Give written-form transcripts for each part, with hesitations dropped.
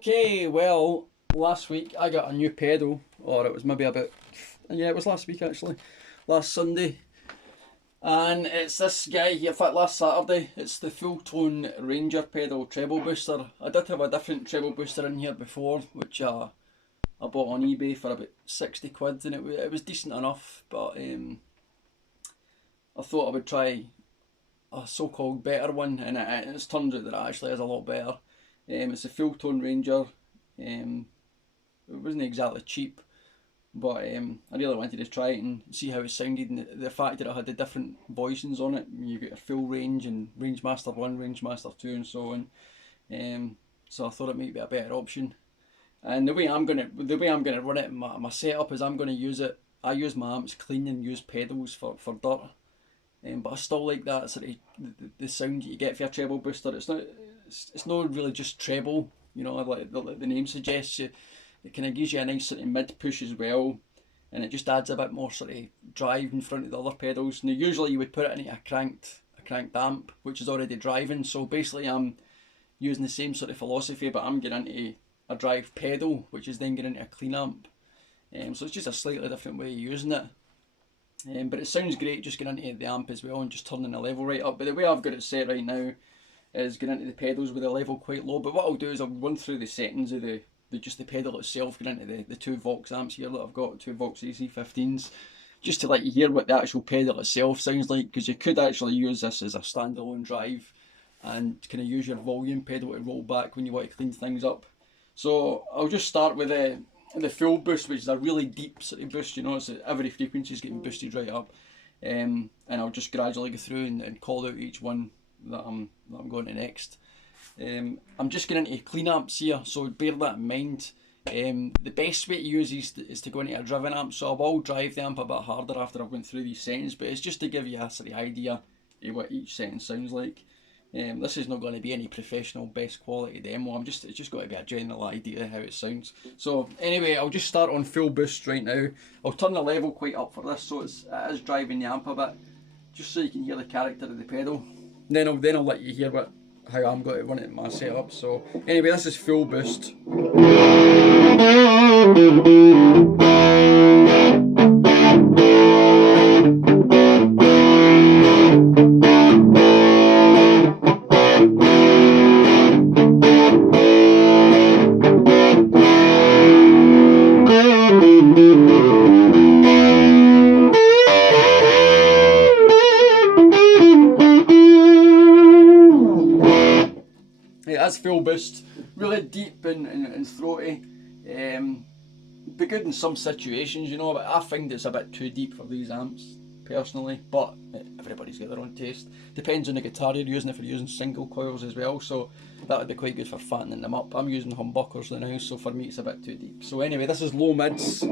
Okay, well, last week I got a new pedal, or it was maybe about, yeah, it was last week actually, last Sunday. And it's this guy here, in fact last Saturday, it's the Fulltone Ranger Pedal Treble Booster. I did have a different treble booster in here before, which I bought on eBay for about 60 quid, and it was decent enough, but I thought I would try a so-called better one, and it's turned out that it actually is a lot better. It's a Fulltone Ranger. It wasn't exactly cheap, but I really wanted to try it and see how it sounded, and the fact that it had the different voicings on it. You get your full range and Range Master 1, Range Master 2 and so on. So I thought it might be a better option. And the way I'm gonna run it, my setup is I'm gonna use it. I use my amps clean and use pedals for dirt. But I still like that sort of the sound you get for your treble booster. It's not really just treble, you know, like the name suggests. It kind of gives you a nice sort of mid push as well, and it just adds a bit more sort of drive in front of the other pedals. Now usually you would put it into a cranked amp, which is already driving. So basically I'm using the same sort of philosophy, but I'm getting into a drive pedal, which is then getting into a clean amp. So it's just a slightly different way of using it. But it sounds great just getting into the amp as well and just turning the level right up. But the way I've got it set right now is getting into the pedals with the level quite low. But what I'll do is I'll run through the settings of the pedal itself, get into the two VOX amps here that I've got, two VOX AC15s, just to let you hear what the actual pedal itself sounds like, because you could actually use this as a standalone drive and kind of use your volume pedal to roll back when you want to clean things up. So I'll just start with the full boost, which is a really deep sort of boost, you know, it's every frequency is getting boosted right up. And I'll just gradually go through and call out each one that I'm going to next. I'm just getting into clean amps here, so bear that in mind. The best way to use these is to go into a driven amp, so I will drive the amp a bit harder after I've gone through these settings, but it's just to give you a sort of idea of what each setting sounds like. This is not going to be any professional best quality demo, it's just got to be a general idea of how it sounds. So anyway, I'll just start on full boost right now. I'll turn the level quite up for this, so it is driving the amp a bit, just so you can hear the character of the pedal. Then I'll let you hear how I'm going to run it in my setup. So anyway, this is full boost. That's full boost, really deep and throaty. Be good in some situations, you know, but I find it's a bit too deep for these amps personally, but everybody's got their own taste. Depends on the guitar you're using, if you're using single coils as well, so that would be quite good for fattening them up. I'm using humbuckers now, so for me it's a bit too deep. So anyway, this is low mids.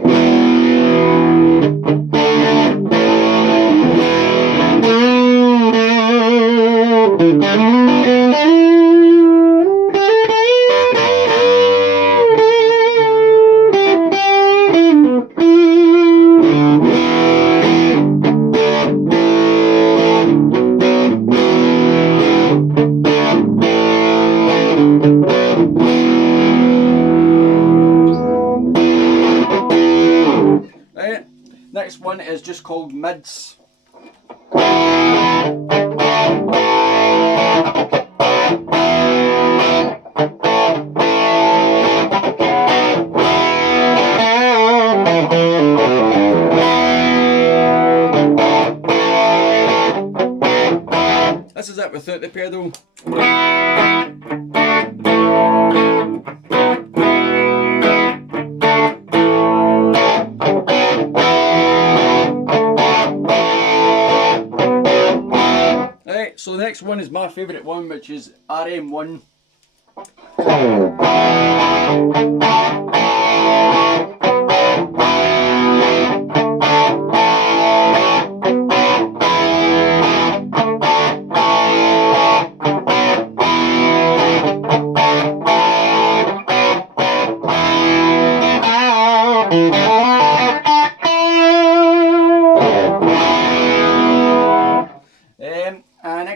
Next one is just called mids. This is it without the pedal. So the next one is my favourite one, which is RM1.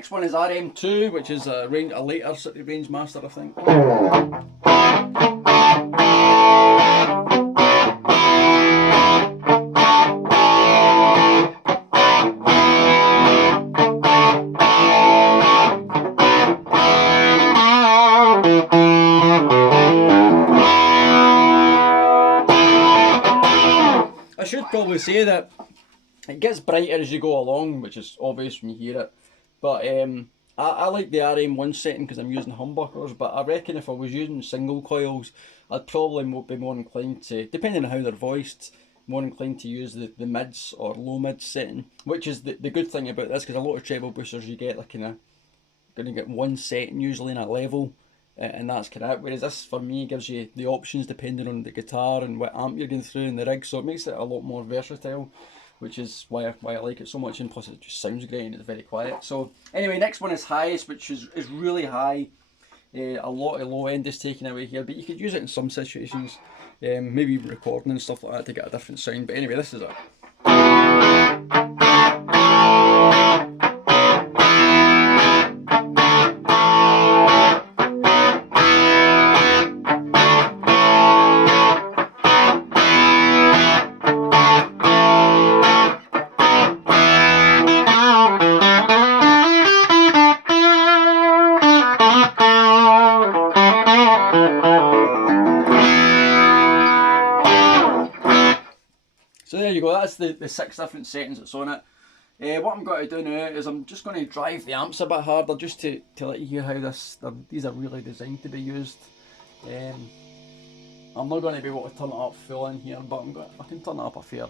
Next one is RM2, which is a later sort of Range Master, I think. should probably say that it gets brighter as you go along, which is obvious when you hear it. But I like the RM1 setting because I'm using humbuckers, but I reckon if I was using single coils, I'd probably be more inclined to, depending on how they're voiced, more inclined to use the mids or low mids setting, which is the good thing about this, because a lot of treble boosters you get like going to get one setting usually in a level, and that's correct. Whereas this for me gives you the options depending on the guitar and what amp you're going through in the rig, so it makes it a lot more versatile, which is why I like it so much, and plus it just sounds great and it's very quiet. So anyway, next one is highest, which is really high. A lot of low end is taken away here, but you could use it in some situations, maybe recording and stuff like that to get a different sound. But anyway, this is it. So there you go, that's the 6 different settings that's on it. What I'm going to do now is I'm just going to drive the amps a bit harder just to let you hear how these are really designed to be used. I'm not going to be able to turn it up full in here, but I can turn it up a fair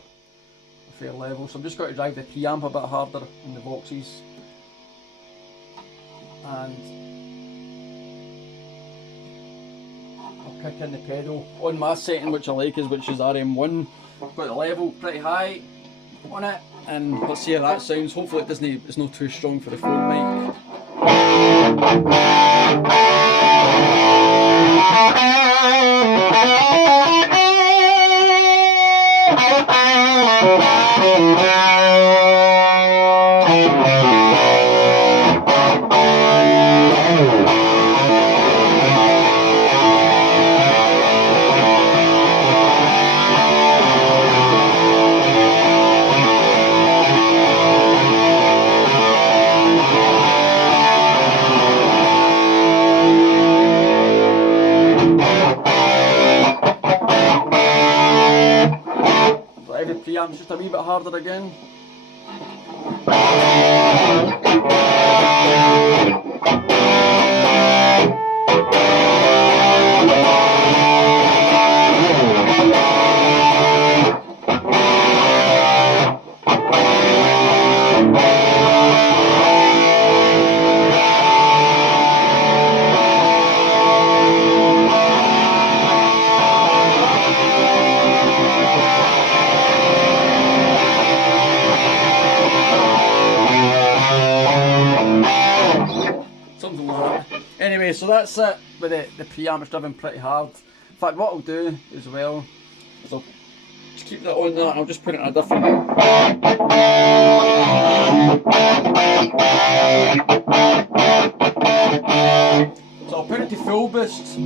level. So I'm just going to drive the preamp a bit harder in the VOXs. And I'll kick in the pedal on my setting, which I like, which is RM1. Got the level pretty high on it, and let's see how that sounds. Hopefully it's not too strong for the phone mic. Preamp's just a wee bit harder again. Something like that. Anyway, so that's it with the preamp. It's driven pretty hard. In fact, what I'll do as well is I'll just keep that on there and I'll just put it in a different. So I'll put it to full boost.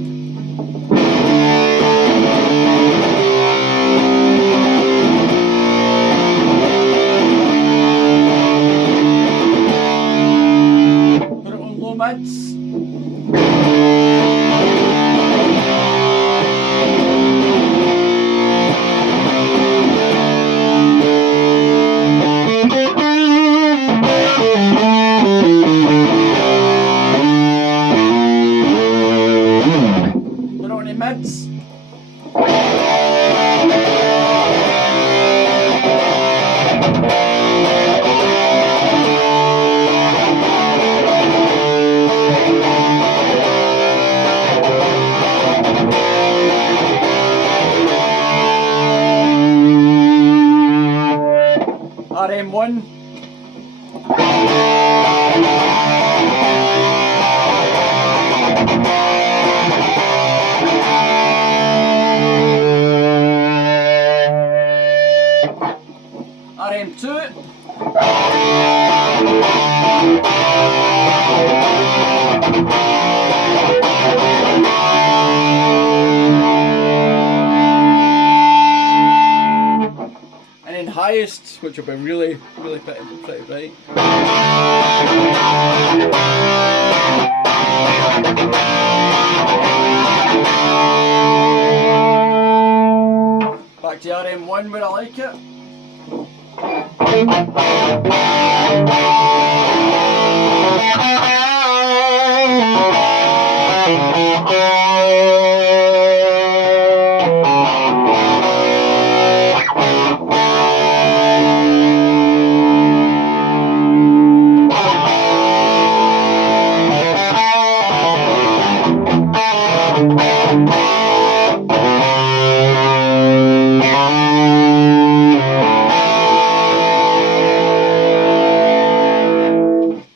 Mids. Put on the mids. RM1. RM2. And then highest, which will be really pretty bright. Back to RM1 where I like it.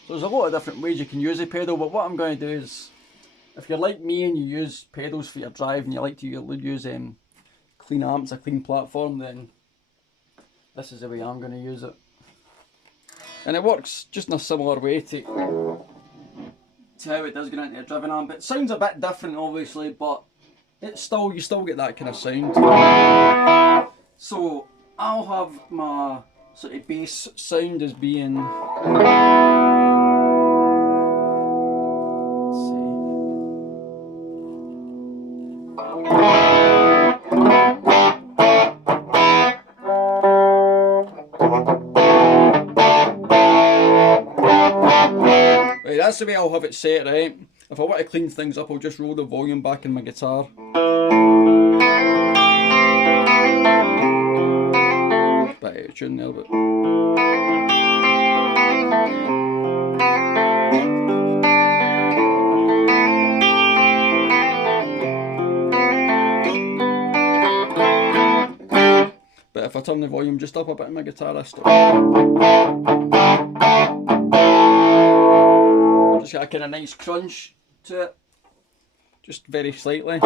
There's a lot of different ways you can use a pedal, but what I'm going to do is, if you're like me and you use pedals for your drive and you like to use clean amps, a clean platform, then this is the way I'm going to use it. And it works just in a similar way to how it does go into a driven amp. It sounds a bit different obviously, but it's still, you still get that kind of sound. So I'll have my sort of bass sound as being, that's the way I'll have it set, right? If I want to clean things up, I'll just roll the volume back in my guitar. Bit out of tune there, but... But if I turn the volume just up a bit in my guitar, I still... Just got a kind of nice crunch to it, just very slightly.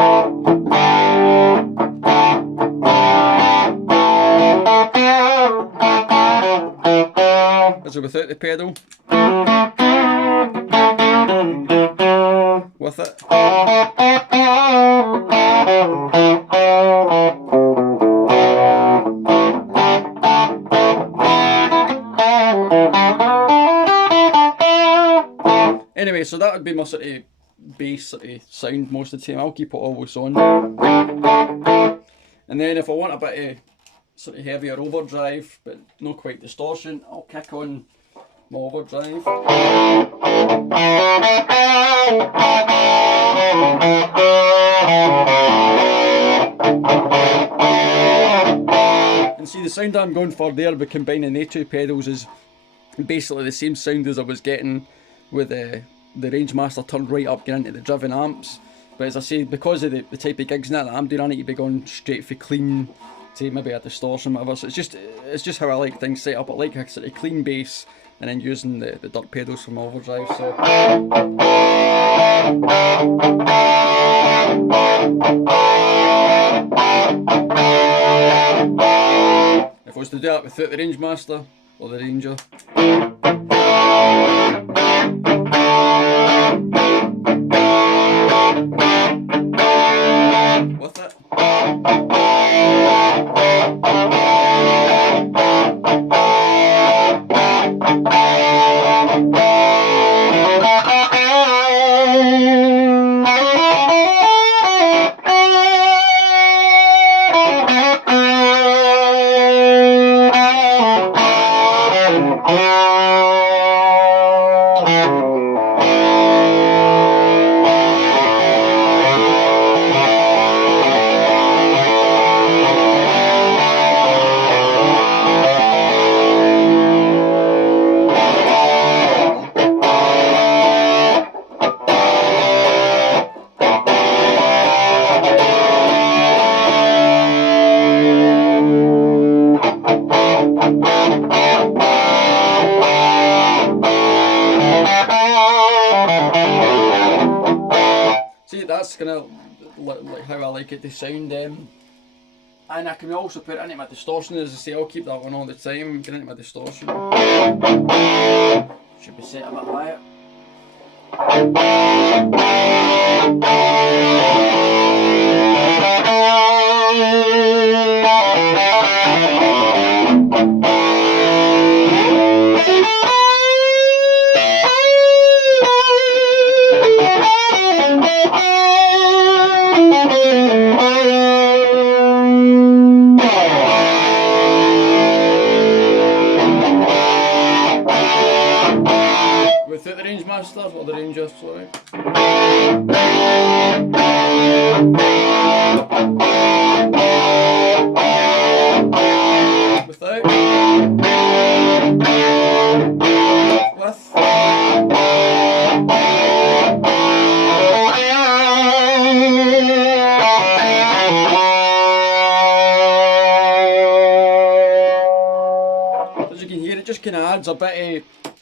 As without the pedal. With it. Anyway, so that would be my sort of bass sort of sound most of the time. I'll keep it always on. And then if I want a bit of sort of heavier overdrive, but not quite distortion, I'll kick on my overdrive. And see, the sound I'm going for there by combining the two pedals is basically the same sound as I was getting with the Rangemaster turned right up getting into the driven amps. But as I say, because of the type of gigs that I'm doing, I need to be going straight for clean to maybe a distortion or whatever. So it's just how I like things set up. I like a sort of clean bass and then using the dirt pedals for my overdrive. So if I was to do that without the Rangemaster or the Ranger, with it. That's kind of like how I like it to sound, and I can also put it into my distortion. As I say, I'll keep that one all the time, get into my distortion. Should be set a bit higher. just kind of adds a bit of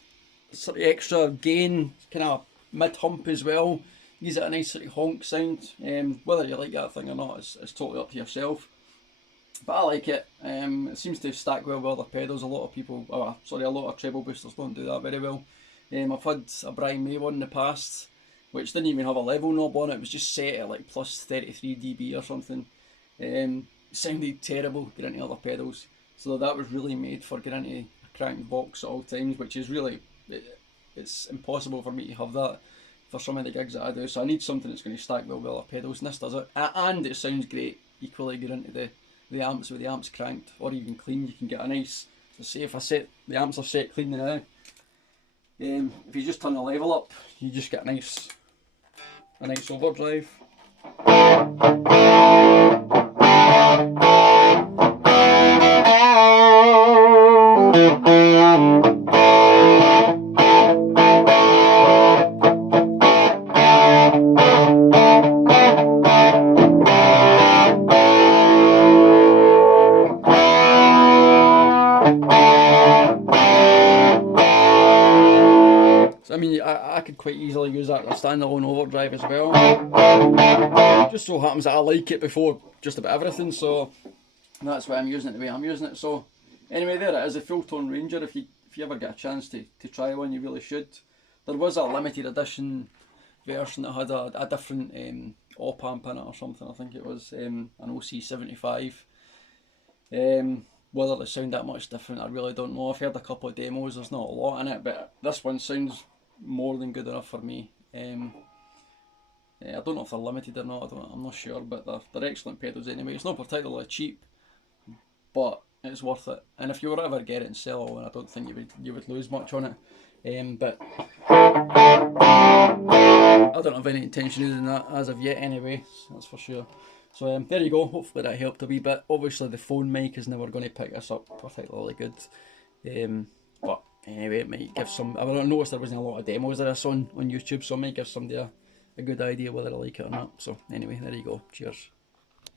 sort of extra gain, kind of mid hump as well. Gives it a nice sort of honk sound. Whether you like that thing or not, it's totally up to yourself. But I like it. It seems to stack well with other pedals. A lot of people, a lot of treble boosters don't do that very well. I've had a Brian May one in the past, which didn't even have a level knob on it. It was just set at like plus 33 dB or something. It sounded terrible getting into other pedals. So that was really made for getting into a cranked Vox at all times, which is really, it's impossible for me to have that for some of the gigs that I do. So I need something that's going to stack well with other pedals, and this does it. And it sounds great. Equally good into the amps with the amps cranked or even clean. You can get a nice, so say if the amps are set clean now, if you just turn the level up, you just get a nice overdrive. I mean, I could quite easily use that as a standalone overdrive as well. Just so happens that I like it before just about everything, so that's why I'm using it the way I'm using it. So anyway, there it is, a Fulltone Ranger. If you ever get a chance to try one, you really should. There was a limited edition version that had a different op amp in it or something. I think it was an OC75. Whether they sound that much different, I really don't know. I've heard a couple of demos, there's not a lot in it, but this one sounds more than good enough for me. I don't know if they're limited or not, I'm not sure, but they're excellent pedals anyway. It's not particularly cheap, but it's worth it. And if you were to ever get it and sell it, I don't think you would lose much on it. But I don't have any intention of doing that as of yet anyway, that's for sure. So there you go, hopefully that helped a wee bit. Obviously the phone mic is never going to pick this up particularly good. But anyway, it might give some, I noticed there wasn't a lot of demos of this on YouTube, so it might give somebody a good idea whether they like it or not. So anyway, there you go, cheers.